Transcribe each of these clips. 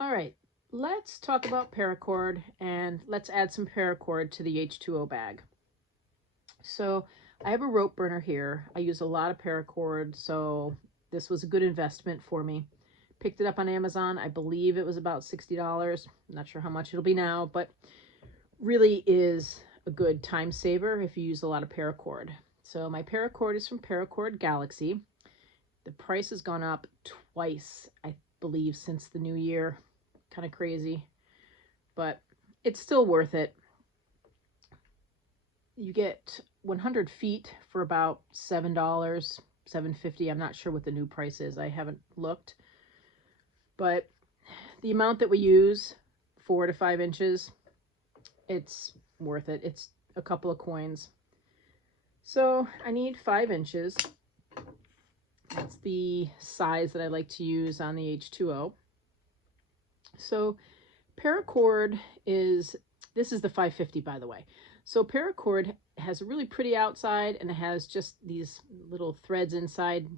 All right, let's talk about paracord, and let's add some paracord to the H2O bag. So I have a rope burner here. I use a lot of paracord, so this was a good investment for me. Picked it up on Amazon. I believe it was about $60. I'm not sure how much it'll be now, but really is a good time saver if you use a lot of paracord. So my paracord is from Paracord Galaxy. The price has gone up twice, I believe, since the new year. Kind of crazy, but it's still worth it. You get 100 feet for about $7, $7.50. I'm not sure what the new price is. I haven't looked. But the amount that we use, 4 to 5 inches, it's worth it. It's a couple of coins. So I need 5 inches. That's the size that I like to use on the H2O. So paracord is, this is the 550, by the way. So paracord has a really pretty outside, and it has just these little threads inside.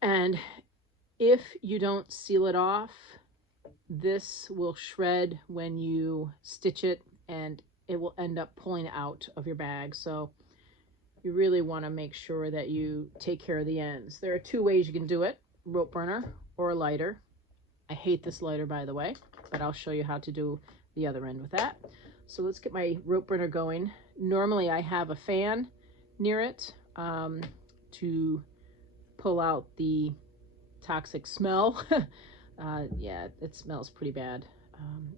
And if you don't seal it off, this will shred when you stitch it, and it will end up pulling out of your bag. So you really want to make sure that you take care of the ends. There are 2 ways you can do it: rope burner or a lighter. I hate this lighter, by the way, but I'll show you how to do the other end with that. So let's get my rope burner going. Normally I have a fan near it to pull out the toxic smell. Yeah, it smells pretty bad.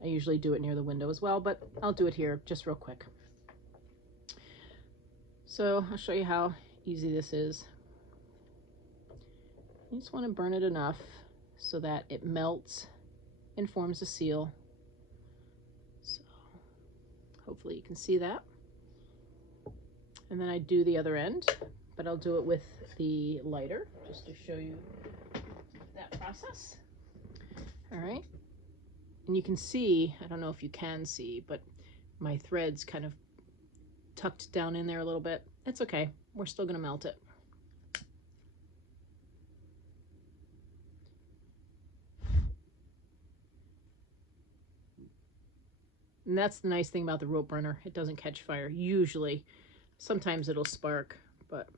I usually do it near the window as well, but I'll do it here just real quick. So I'll show you how easy this is. You just want to burn it enough so that it melts and forms a seal. So hopefully you can see that. And then I do the other end, but I'll do it with the lighter just to show you that process. All right. And you can see, I don't know if you can see, but my thread's kind of tucked down in there a little bit. It's okay. We're still going to melt it. And that's the nice thing about the rope burner. It doesn't catch fire. Usually, sometimes it'll spark, but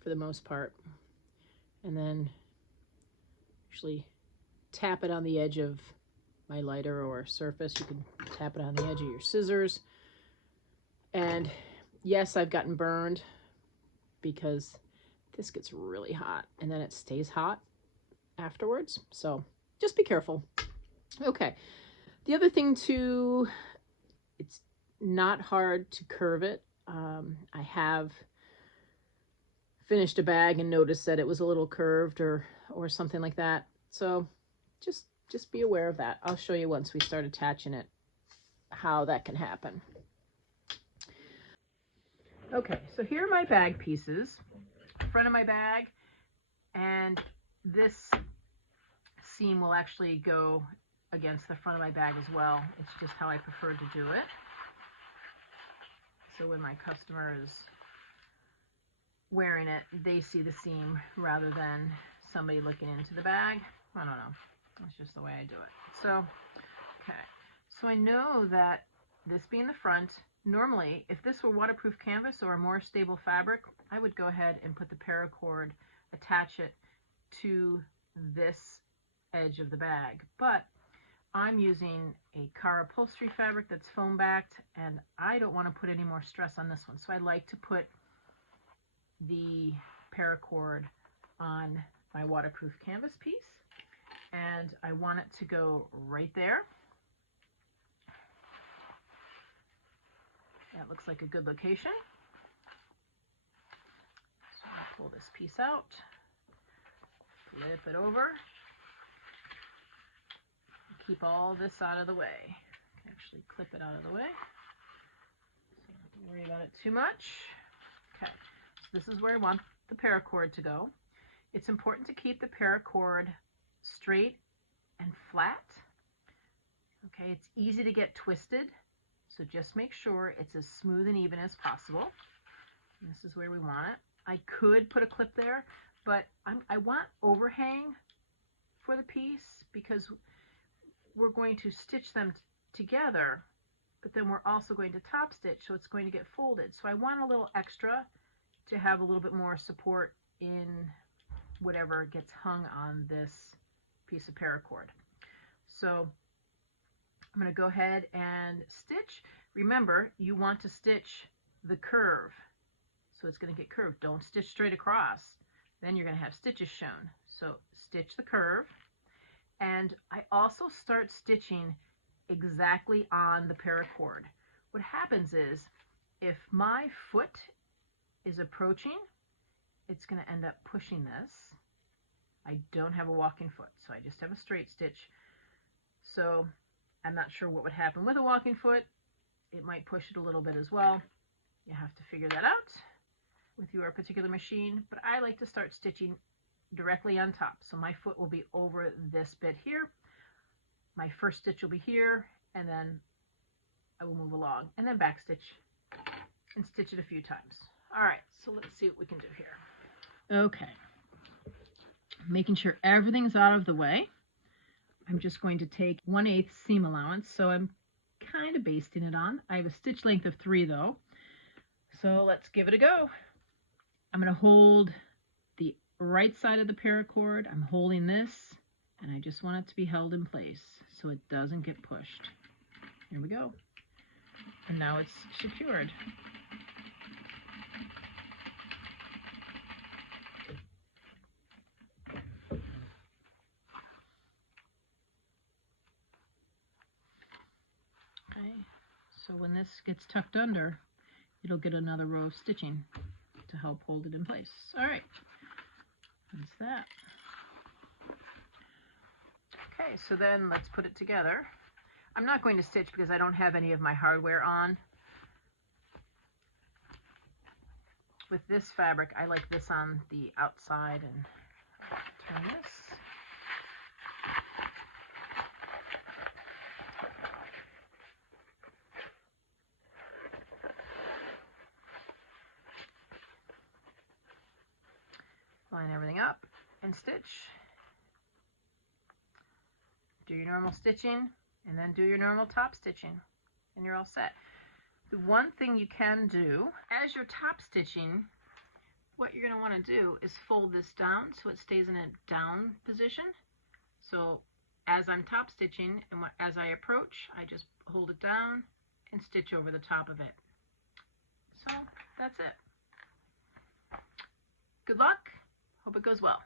for the most part. And then usually tap it on the edge of my lighter or surface. You can tap it on the edge of your scissors. And yes, I've gotten burned because this gets really hot and then it stays hot afterwards. So just be careful. Okay. The other thing too, it's not hard to curve it. I have finished a bag and noticed that it was a little curved or something like that. So just be aware of that. I'll show you once we start attaching it how that can happen. Okay, so here are my bag pieces. Front of my bag, and this seam will actually go against the front of my bag as well. It's just how I prefer to do it. So when my customer is wearing it, they see the seam rather than somebody looking into the bag. I don't know. That's just the way I do it. So, okay. So I know that this being the front, normally if this were waterproof canvas or a more stable fabric, I would go ahead and put the paracord, attach it to this edge of the bag. But I'm using a car upholstery fabric that's foam backed, and I don't want to put any more stress on this one. So I like to put the paracord on my waterproof canvas piece, and I want it to go right there. That looks like a good location. So I'll pull this piece out, flip it over, keep all this out of the way. I can actually clip it out of the way, so don't worry about it too much. Okay, so this is where I want the paracord to go. It's important to keep the paracord straight and flat. Okay, it's easy to get twisted, so just make sure it's as smooth and even as possible. And this is where we want it. I could put a clip there, but I want overhang for the piece because we're going to stitch them together, but then we're also going to top stitch, so it's going to get folded. So I want a little extra to have a little bit more support in whatever gets hung on this piece of paracord. So I'm going to go ahead and stitch. Remember, you want to stitch the curve, so it's going to get curved. Don't stitch straight across. Then you're going to have stitches shown. So stitch the curve. And I also start stitching exactly on the paracord. What happens is, if my foot is approaching, it's going to end up pushing this. I don't have a walking foot, so I just have a straight stitch. So I'm not sure what would happen with a walking foot. It might push it a little bit as well. You have to figure that out with your particular machine, but I like to start stitching directly on top. So my foot will be over this bit here. My first stitch will be here, and then I will move along and then back stitch and stitch it a few times. All right, so let's see what we can do here. Okay, making sure everything's out of the way. I'm just going to take 1/8 seam allowance, so I'm kind of basting it on. I have a stitch length of 3 though, so let's give it a go. I'm going to hold the right side of the paracord. I'm holding this, and I just want it to be held in place so it doesn't get pushed. Here we go. And now it's secured. Okay, so when this gets tucked under, it'll get another row of stitching to help hold it in place. All right, that's that. Okay, so then let's put it together. I'm not going to stitch because I don't have any of my hardware on. With this fabric, I like this on the outside, and turn this. Line everything up and stitch. Do your normal stitching and then do your normal top stitching, and you're all set. The one thing you can do as you're top stitching, what you're going to want to do is fold this down so it stays in a down position. So as I'm top stitching and as I approach, I just hold it down and stitch over the top of it. So that's it. Good luck. Hope it goes well.